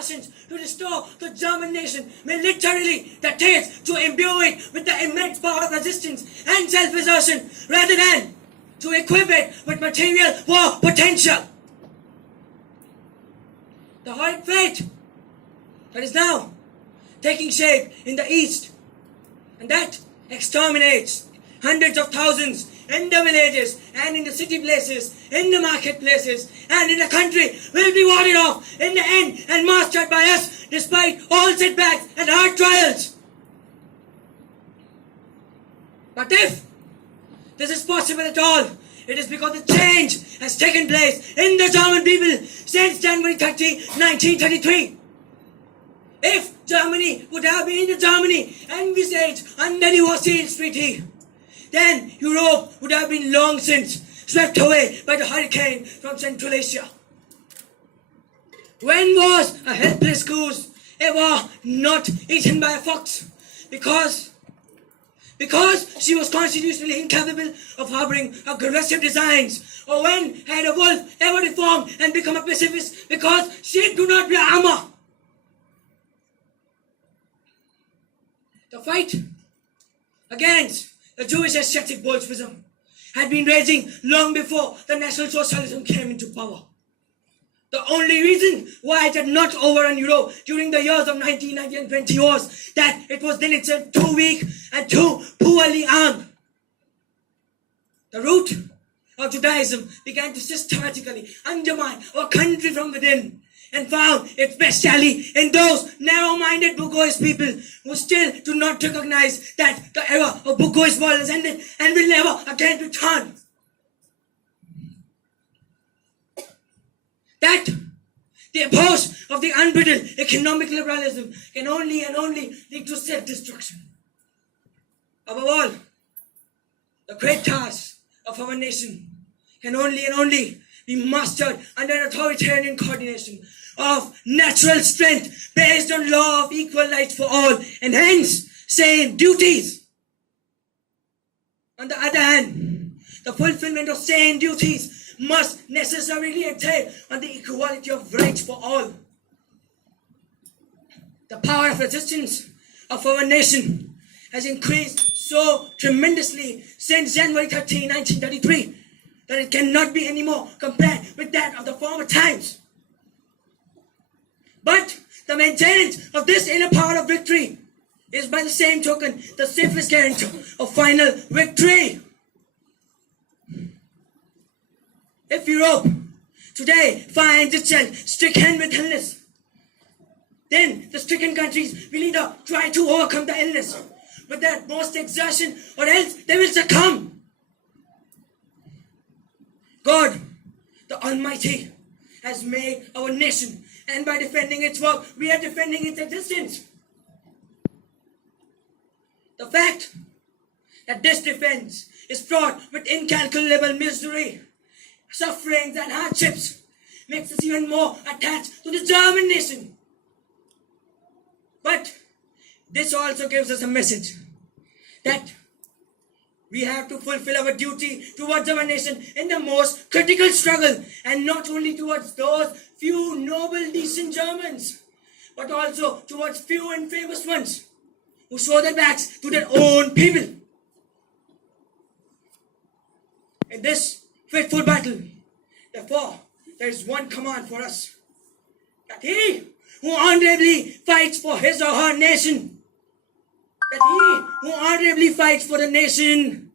to restore the German nation militarily, that is, to imbue it with the immense power of resistance and self-assertion, rather than to equip it with material war potential. The horrid fate that is now taking shape in the East, and that exterminates hundreds of thousands in the villages and in the city places, in the marketplaces, and in the country, will be warded off in the end and mastered by us despite all setbacks and hard trials. But if this is possible at all, it is because the change has taken place in the German people since January 30, 1933. If Germany would have been the Germany envisaged under the Versailles Treaty, then Europe would have been long since swept away by the hurricane from Central Asia. When was a helpless goose ever not eaten by a fox? Because she was constitutionally incapable of harboring aggressive designs. Or when had a wolf ever deformed and become a pacifist? Because sheep do not wear armor. The fight against the Jewish aesthetic Bolshevism had been raging long before the National Socialism came into power. The only reason why it had not overrun Europe during the years of 1990 and 20 was that it was then itself too weak and too poorly armed. The root of Judaism began to systematically undermine our country from within, and found its best ally in those narrow-minded bourgeois people who still do not recognize that the era of bourgeois violence ended and will never again return. That the approach of the unbridled economic liberalism can only and only lead to self-destruction. Above all, the great task of our nation can only and only be mastered under an authoritarian coordination of natural strength based on law of equal rights for all, and hence same duties. On the other hand, the fulfillment of same duties must necessarily entail on the equality of rights for all. The power of resistance of our nation has increased so tremendously since January 13, 1933, that it cannot be anymore compared with that of the former times. But the maintenance of this inner power of victory is by the same token the safest guarantee of final victory. If Europe today finds itself stricken with illness, then the stricken countries will either try to overcome the illness with their utmost exertion, or else they will succumb. God, the Almighty, has made our nation, and by defending its work, we are defending its existence. The fact that this defense is fraught with incalculable misery, sufferings, and hardships makes us even more attached to the German nation. But this also gives us a message that we have to fulfill our duty towards our nation in the most critical struggle, and not only towards those few noble, decent Germans, but also towards few and famous ones who show their backs to their own people. In this fateful battle, therefore, there is one command for us, that he who honorably fights for his or her nation, for the nation,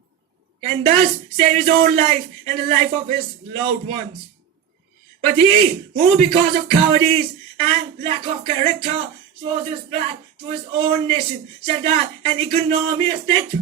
can thus save his own life and the life of his loved ones. But he who, because of cowardice and lack of character, shows his back to his own nation, shall die an ignominious death.